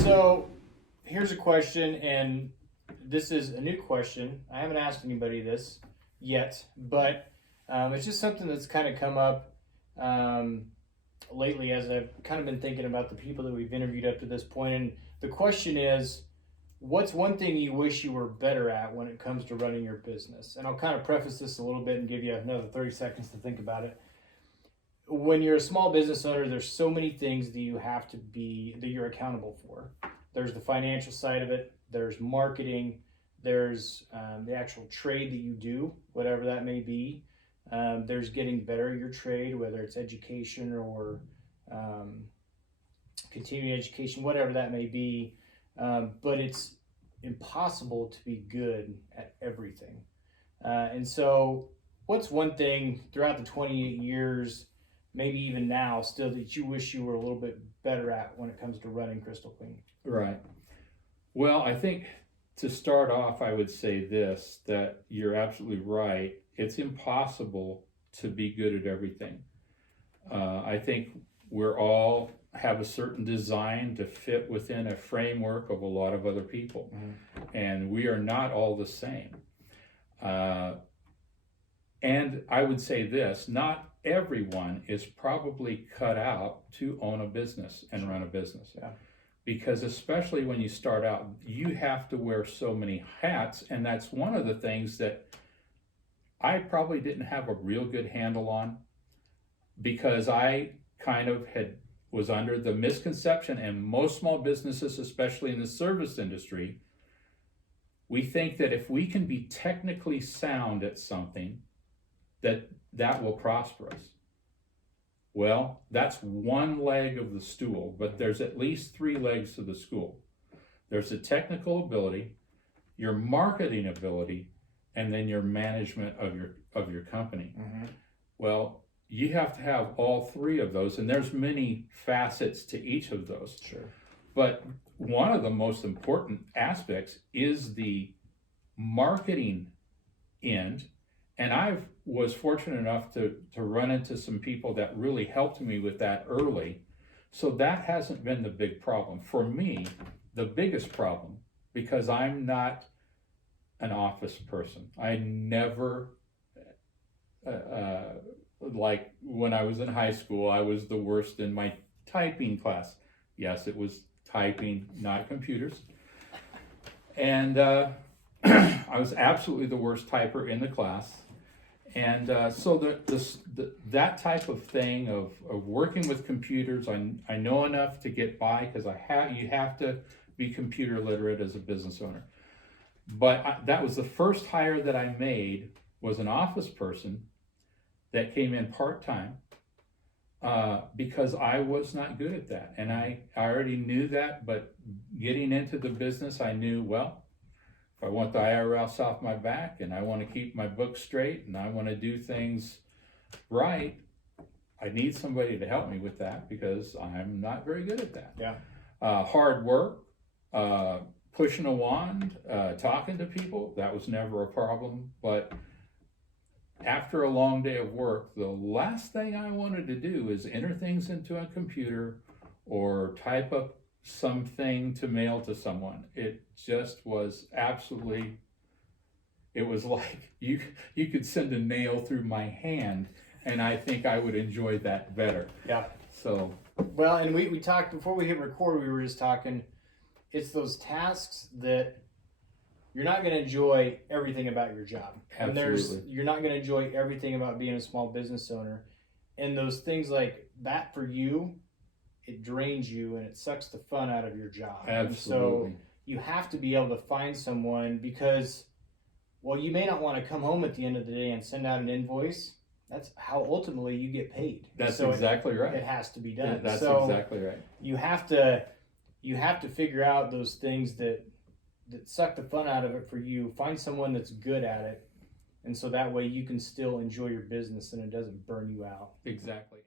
So here's a question, and this is a new question. I haven't asked anybody this yet, but it's just something that's kind of come up lately as I've kind of been thinking about the people that we've interviewed up to this point. And the question is, what's one thing you wish you were better at when it comes to running your business? And I'll kind of preface this a little bit and give you another 30 seconds to think about it. When you're a small business owner, there's so many things that you're accountable for. There's the financial side of it, there's marketing, there's the actual trade that you do, whatever that may be. There's getting better at your trade, whether it's education or continuing education, whatever that may be. But it's impossible to be good at everything. And so what's one thing throughout the 28 years, maybe even now still, that you wish you were a little bit better at when it comes to running Crystal Clean? Right. Well, I think to start off, I would say this, that you're absolutely right. It's impossible to be good at everything. I think we're all have a certain design to fit within a framework of a lot of other people. Mm-hmm. And we are not all the same. And I would say this, not everyone is probably cut out to own a business and run a business. Yeah. Because especially when you start out, you have to wear so many hats, and that's one of the things that I probably didn't have a real good handle on, because I kind of was under the misconception, and most small businesses, especially in the service industry, we think that if we can be technically sound at something, that will prosper us. Well, that's one leg of the stool, but there's at least three legs to the stool. There's the technical ability, your marketing ability, and then your management of your company. Mm-hmm. Well, you have to have all three of those, and there's many facets to each of those. Sure. But one of the most important aspects is the marketing end. And I was fortunate enough to run into some people that really helped me with that early. So that hasn't been the big problem. For me, the biggest problem, because I'm not an office person. I never, like when I was in high school, I was the worst in my typing class. Yes, it was typing, not computers. And I was absolutely the worst typer in the class. And so that type of thing of working with computers, I know enough to get by, because you have to be computer literate as a business owner. But that was the first hire that I made, was an office person that came in part-time, because I was not good at that. And I already knew that, but getting into the business, I knew, well, if I want the IRS off my back, and I want to keep my books straight, and I want to do things right, I need somebody to help me with that, because I'm not very good at that. Yeah. Hard work, pushing a wand, talking to people, that was never a problem. But after a long day of work, the last thing I wanted to do is enter things into a computer or type up something to mail to someone. It just was absolutely, it was like you could send a nail through my hand, and I think I would enjoy that better. Yeah. So well, and we talked before we hit record, we were just talking, it's those tasks that you're not going to enjoy everything about your job. Absolutely. And you're not going to enjoy everything about being a small business owner. And those things like that, for you, it drains you and it sucks the fun out of your job. Absolutely. And so you have to be able to find someone, because, well, you may not want to come home at the end of the day and send out an invoice. That's how ultimately you get paid. That's exactly right. It has to be done. That's exactly right. You have to figure out those things that suck the fun out of it for you. Find someone that's good at it, and so that way you can still enjoy your business and it doesn't burn you out. Exactly.